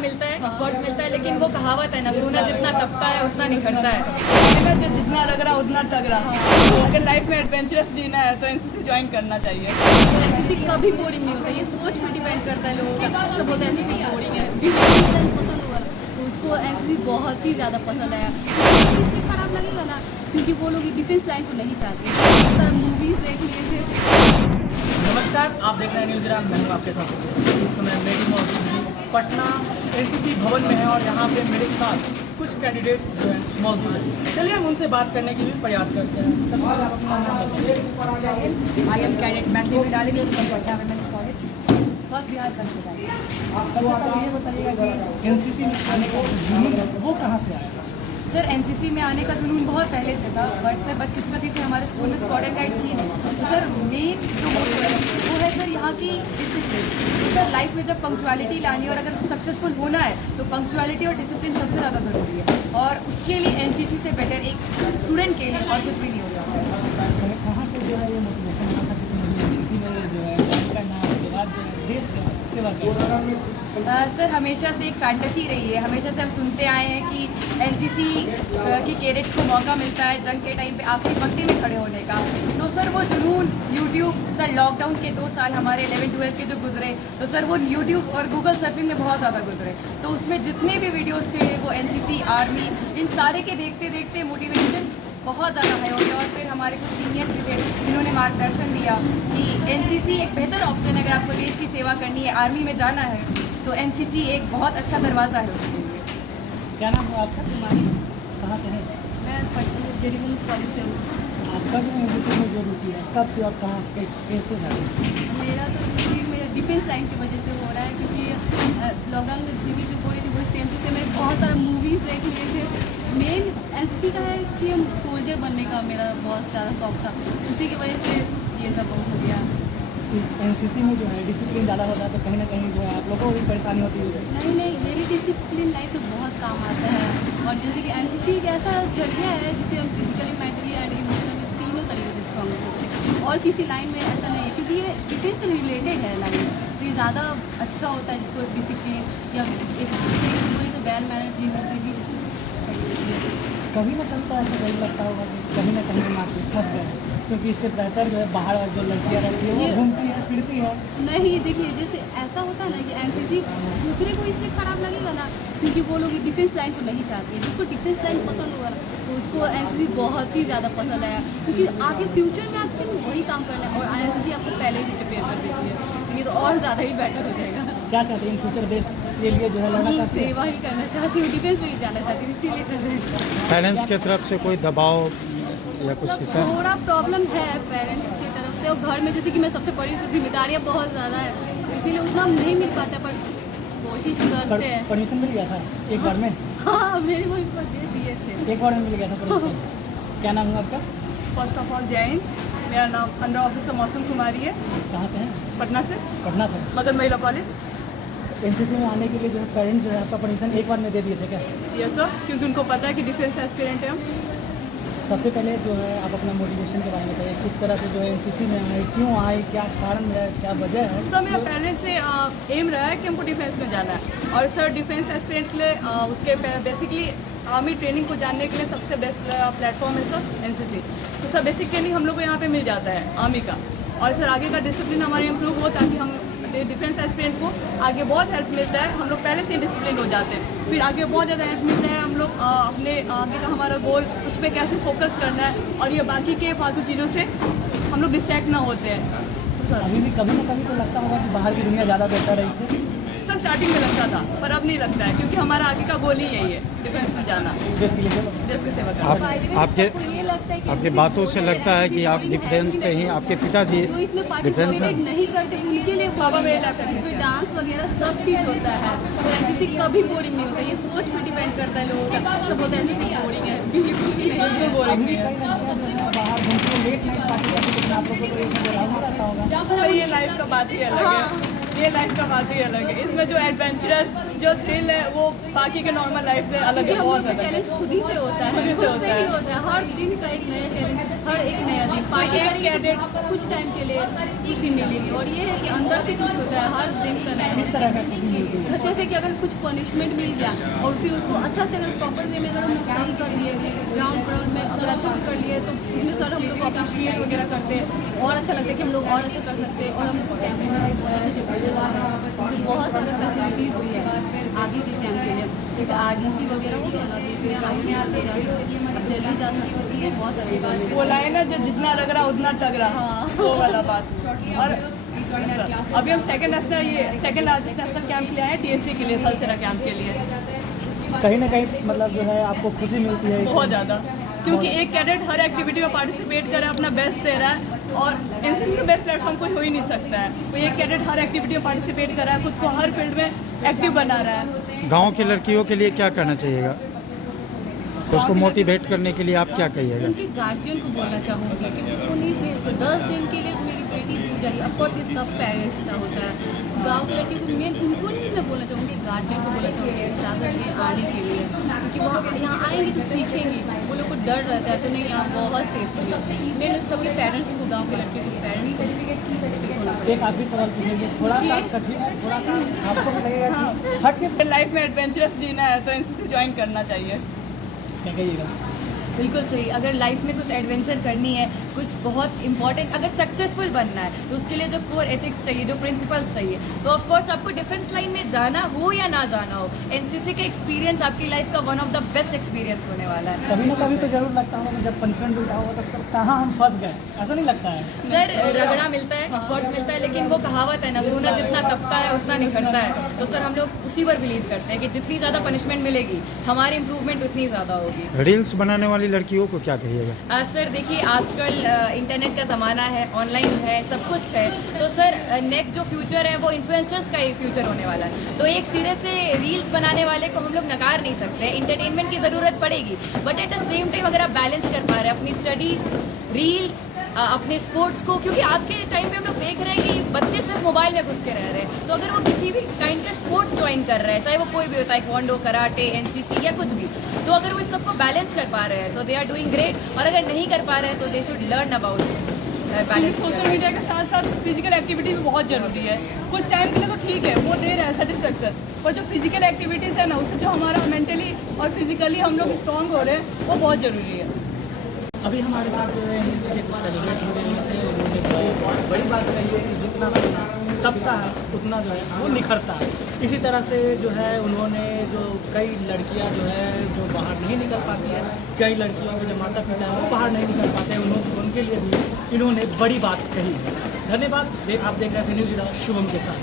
मिलता है, ऑफकोर्स मिलता है, लेकिन वो कहावत है ना, सोना जितना तपता है उतना निखरता है। जितना लग रहा उतना तगड़ा। अगर लाइफ में एडवेंचरस जीना है तो एनसीसी ज्वाइन करना चाहिए। एनसीसी कभी बोरिंग नहीं होता, ये सोच पे डिपेंड करता है लोगों का। सब बोलते हैं एनसीसी बोरिंग है, पसंद हुआ तो उसको एनसीसी बहुत ही ज़्यादा पसंद आया। इसलिए खराब लगेगा ना, क्योंकि वो लोग डिफेंस लाइन को नहीं चाहते। बहुत सारा मूवीज़ देख लिए थे। नमस्कार, आप देख रहे हैं न्यूज़ इरान। मैं हूं आपके साथ। इस समय मेरी मौजूदगी पटना एनसीसी भवन में है और यहाँ पे मेरे साथ कुछ कैंडिडेट्स जो हैं मौजूद हैं। चलिए हम उनसे बात करने की भी प्रयास करते हैं। सबसे पहले आप अपना नाम बताइए। आई एम कैडेट मैथ्यू डालेंगे Patna women's college, first Bihar का स्टूडेंट। आप सबसे पहले ये बताइएगा कि एनसीसी में आने का जुनून वो कहाँ से आया? सर एनसीसी में आने का जुनून बहुत पहले से था, बट सर बदकिस्मती से हमारे स्कूल में स्क्वाड एंड गाइड थी नहीं। तो सर मेन जो मोटो है वो है सर यहाँ की डिसिप्लिन। सर लाइफ में जब पंक्चुअलिटी लानी है और अगर सक्सेसफुल होना है तो पंक्चुअलिटी और डिसिप्लिन सबसे ज़्यादा ज़रूरी है, और उसके लिए एनसीसी से बेटर एक स्टूडेंट के लिए और कुछ भी नहीं हो जाता है। कहाँ से जो है ये मोटिवेशन आया था कि एनसीसी में जो है ज्वाइन करना है, उसके बाद जो है देश की सेवा करना? सर हमेशा से एक फैंटेसी रही है, हमेशा से हम सुनते आए हैं कि एनसीसी की कैडेट्स को मौका मिलता है जंग के टाइम पे आखिरी पंक्ति में खड़े होने का। तो सर वो जुनून यूट्यूब, सर लॉकडाउन के 2 साल हमारे 11-12 के जो गुजरे, तो सर वो यूट्यूब और गूगल सर्फिंग में बहुत ज़्यादा गुजरे। तो उसमें जितने भी वीडियोज़ थे वो एनसीसी, आर्मी, इन सारे के देखते देखते मोटिवेशन बहुत ज़्यादा हाई हो गया। और फिर हमारे कुछ सीनियर्स भी थे जिन्होंने मार्गदर्शन दिया कि एनसीसी एक बेहतर ऑप्शन है अगर आपको देश की सेवा करनी है, आर्मी में जाना है, तो एनसीसी एक बहुत अच्छा दरवाज़ा है उसके लिए। क्या नाम है आपका? तुम्हारी? कहाँ से है? मैं पटना जेरीवंश कॉलेज से हूँ। आपका जो एनसीसी में जो रुचि है कब से और कहाँ कैसे जाते? मेरा तो मेरा डिफेंस लाइन की वजह से हो रहा है, क्योंकि लॉकडाउन में दीदी जो बोली थी वो सेम टू सेम मैं बहुत सारा मूवीज़ देख लिए थे। मेन एनसीसी का है कि हम सोल्जर बनने का मेरा बहुत ज़्यादा शौक था, उसी की वजह से ये सब हो गया। एनसीसी में जो है डिसिप्लिन ज़्यादा होता है तो कहीं ना कहीं जो है आप लोगों को भी परेशानी होती है। नहीं नहीं, मेरी डिसिप्लिन लाइफ तो बहुत काम आता है। और जैसे कि एनसीसी एक ऐसा जरिया है जिसे हम फिजिकली, मेंटली एंड इमोशनली तीनों तरीके से स्ट्रॉन्ग हो सकते हैं, और किसी लाइन में ऐसा नहीं है, क्योंकि ये डिफेंस से रिलेटेड है लाइन। तो ये ज़्यादा अच्छा होता है जिसको डिसिप्लिन या एक कोई तो बैड मैनर चीज़ होती है। कभी ना कभी तो ऐसा जरूर लगता होगा कि कहीं ना कहीं मार्केट फंस गए, क्योंकि इससे बेहतर जो है बाहर जो लड़कियाँ रहती है वो घूमती है फिरती है। नहीं देखिए, जैसे ऐसा होता है ना कि एनसीसी दूसरे को इसलिए खराब लगेगा ना, क्योंकि वो लोग डिफेंस लाइन को नहीं चाहते हैं। जिसको डिफेंस लाइन पसंद हुआ तो उसको एनसीसी बहुत ही ज़्यादा पसंद आया, क्योंकि आगे फ्यूचर में आपको वही काम करना है, और एनसीसी आपको पहले से प्रिपेयर कर देती है, तो ये तो और ज़्यादा ही बेटर हो जाएगा। क्या चाहते हैं इन फ्यूचर देश के लिए जो है लड़ना चाहते हैं? सेवा ही करना चाहती हूँ, डिफेंस में ही जाना चाहती हूँ, इसीलिए कर रही हूँ। पेरेंट्स की तरफ से कोई दबाव या कुछ मतलब ऐसा? थोड़ा प्रॉब्लम है पेरेंट्स की तरफ से, और घर में जैसे कि मैं सबसे बड़ी, तो जिम्मेदारियाँ बहुत ज़्यादा है, तो इसीलिए उतना नहीं मिल पाता, पर कोशिश करते हैं। परमिशन मिल गया था एक बार में? हाँ, मेरे को भी दे दिए थे। एक बार में मिल गया था परमिशन। क्या नाम है आपका? फर्स्ट ऑफ ऑल जय हिंद। मेरा नाम अंडर ऑफिसर मौसम कुमारी है, कहाँ से हैं? पटना से, पटना से। मगध महिला कॉलेज। एनसीसी में आने के लिए जो है पेरेंट्स जो है आपका परमिशन एक बार में दे दिए थे क्या? यस सर, क्योंकि उनको पता है कि डिफेंस एस्पिरेंट है हम। सबसे पहले जो है आप अपना मोटिवेशन के बारे में बताइए, किस तरह से जो है एनसीसी में आए, क्यों आए, क्या कारण है, क्या वजह है? सर मेरा पहले से एम रहा है कि हमको डिफेंस में जाना है, और सर डिफेंस एस्पिरेंट के लिए उसके बेसिकली आर्मी ट्रेनिंग को जानने के लिए सबसे बेस्ट प्लेटफॉर्म है सर एनसीसी। तो सर बेसिक ट्रेनिंग हम लोग को यहाँ पे मिल जाता है आर्मी का, और सर आगे का डिसिप्लिन हमारे इम्प्रूव हो, ताकि हम डिफेंस एस्पिरेंट को आगे बहुत हेल्प मिलता है। हम लोग पहले से डिसिप्लिन हो जाते हैं, फिर आगे बहुत ज़्यादा हेल्प मिलता है। हम लोग अपने आगे का हमारा गोल उस पर कैसे फोकस करना है, और ये बाकी के फालतू चीज़ों से हम लोग डिस्ट्रैक्ट ना होते हैं। तो सर अभी भी कभी ना कभी तो लगता होगा कि बाहर की दुनिया ज़्यादा बेहतर रही थी। सर स्टार्टिंग में लगता था, पर अब नहीं लगता है, क्योंकि हमारा आगे का गोल ही यही है, डिफेंस में जाना, देश के लिए देश की सेवा आप करना। आपके बातों से लगता है कि आप डिफेंस से ही, आपके पिताजी जो इसमें डिफेंस पार्टिसिपेट में नहीं करते उनके लिए बाबा बोरिंग मेरे है। लैपटॉप में इसमें से। डांस वगैरह सब चीज़ होता है, तो एनसीसी कभी बोरिंग नहीं होता, ये सोच पे डिपेंड करता है लोगों का। सब बोलते हैं एनसीसी बोरिंग है, बिल्कुल भी नहीं है। अभी भी कई लड़कियाँ जो है बाहर घूमती है, लेट नाइट पार्टी करती है, लेकिन आप लोगों को तो ये सब अलाउ नहीं रहता होगा। सर ये लाइफ का बात ही अलग है, ये लाइफ का बात ही अलग है। इसमें जो एडवेंचरस जो थ्रिल है वो बाकी के नॉर्मल लाइफ से अलग है, बहुत अलग है। चैलेंज खुद ही से होता है, खुद ही से होता है। ही होता है। हर दिन का एक नया चैलेंज, हर एक नया दिन पार्टी एक करेंगे कैडेट तो कुछ टाइम के लिए खुशी मिलेगी, और ये है कि अंदर से कुछ होता है हर दिन का नया। किस तरह का खुशी मिलती है? जैसे कि अगर कुछ पनिशमेंट मिल गया और फिर उसको अच्छा से अगर प्रॉपर वे में अगर हम लोग सही कर लिए, ग्राउंड में अगर अच्छा से कर लिए तो उसमें सर हम लोग को अप्रिशिएट वगैरह करते हैं और अच्छा लगता है कि हम लोग और अच्छा कर सकते हैं। और हमको कैंप में बहुत सारे फैसिलिटीज़ भी है आगे के कैंप के लिए, जैसे RDC वगैरह हो गया ना, फिर गाँव में आते हैं दिल्ली जा सकती होती है, बहुत सारी बात वो लाइन है जो जितना लग रहा उतना टग रहा, वो वाला बात। और अभी हम सेकंड लार्जेस्ट नेशनल कैंप ले आए हैं TSC के लिए, थलसेना कैंप के लिए। कहीं ना कहीं मतलब जो है आपको खुशी मिलती है बहुत ज़्यादा, क्योंकि एक कैडेट हर एक्टिविटी में पार्टिसिपेट कर रहा है, अपना बेस्ट दे रहा है, और NCC से बेस्ट प्लेटफॉर्म कोई हो ही नहीं सकता है। तो एक कैडेट हर एक्टिविटी में पार्टिसिपेट कर रहा है, खुद को हर फील्ड में एक्टिव बना रहा है। गांव की लड़कियों के लिए क्या करना चाहिएगा, उसको मोटिवेट करने के लिए आप क्या कहिएगा? उनके गार्जियन को बोलना चाहूँगी कि उनको नहीं भेजते 10 दिन के लिए मेरी बेटी दूर जाएगी। ऑफकोर्स ये सब पेरेंट्स का होता है, गाँव के लड़की को मेन उनको नहीं मैं बोलना चाहूँगी, गार्जियन को बोलना चाहूँगी ज़्यादा लिए आने के लिए, क्योंकि वहाँ यहाँ आएंगे तो सीखेंगे। वो लोग को डर रहता है तो नहीं, यहाँ बहुत सेफ है। मेन सबके पेरेंट्स को, गाँव के लड़के को पेरेंट्स सर्टिफिकेट होना चाहिए। एक आखिरी सवाल पूछेंगे, थोड़ा सा कठिन, थोड़ा सा आपको लगेगा कि हट के लाइफ में एडवेंचरस जीना है तो NCC ज्वाइन करना चाहिए। क्या कहिएगा? बिल्कुल सही। अगर लाइफ में कुछ एडवेंचर करनी है, कुछ बहुत इंपॉर्टेंट, अगर सक्सेसफुल बनना है तो उसके लिए जो कोर एथिक्स चाहिए, जो प्रिंसिपल्स चाहिए, तो ऑफ कोर्स आपको डिफेंस लाइन में जाना हो या ना जाना हो, NCC का एक्सपीरियंस आपकी लाइफ का one of the best experience होने वाला है। कभी ना कभी तो जरूर लगता होगा कि जब पनिशमेंट मिलता होगा तो कहाँ हम फंस गए, ऐसा नहीं लगता है? सर रगड़ा मिलता है, ऑफ कोर्स मिलता है, लेकिन वो कहावत है ना, सोना जितना तपता है उतना निखरता है। तो सर हम लोग उसी पर बिलीव करते हैं कि जितनी ज़्यादा पनिशमेंट मिलेगी हमारी इंप्रूवमेंट उतनी ज़्यादा होगी। रील्स बनाने वाली लड़कियों को क्या कहिएगा? सर देखिए, आजकल इंटरनेट का ज़माना है, ऑनलाइन है, सब कुछ है, तो सर नेक्स्ट जो फ्यूचर है वो इन्फ्लुएंसर्स का ही फ्यूचर होने वाला है। तो एक सिरे से रील्स बनाने वाले को हम लोग नकार नहीं सकते, इंटरटेनमेंट की ज़रूरत पड़ेगी, but at the same time अगर आप बैलेंस कर पा रहे हैं अपनी स्टडीज़, रील्स, अपने स्पोर्ट्स को, क्योंकि आज के टाइम पे हम लोग देख रहे हैं कि बच्चे सिर्फ मोबाइल में घुस के रह रहे हैं, तो अगर वो किसी भी काइंड का स्पोर्ट्स ज्वाइन कर रहे हैं, चाहे वो कोई भी होता है, ताइक्वांडो, कराटे, NCC या कुछ भी, तो अगर वो इस सबको बैलेंस कर पा रहे हैं तो दे आर डूइंग ग्रेट, और अगर नहीं कर पा रहे हैं तो they should learn about balance. Social media के साथ साथ फिजिकल एक्टिविटी भी बहुत जरूरी है। कुछ टाइम के लिए तो ठीक है, वो दे रहा है सेटिस्फेक्शन, पर जो फिजिकल एक्टिविटीज़ है ना, उससे जो हमारा मेंटली और फिजिकली हम लोग स्ट्रॉन्ग हो रहे हैं, वो बहुत ज़रूरी है। अभी हमारे साथ जो है NCC के कुछ कैंडिडेट जुड़े हुए थे, उन्होंने बहुत बड़ी बात कही है कि जितना तपता है उतना जो है वो निखरता है। इसी तरह से जो है उन्होंने जो कई लड़कियां जो है जो बाहर नहीं निकल पाती है, कई लड़कियों के जो माता पिता है वो बाहर नहीं निकल पाते हैं, उनके लिए भी इन्होंने बड़ी बात कही है। धन्यवाद। आप देख रहे थे न्यूज़ शुभम के साथ।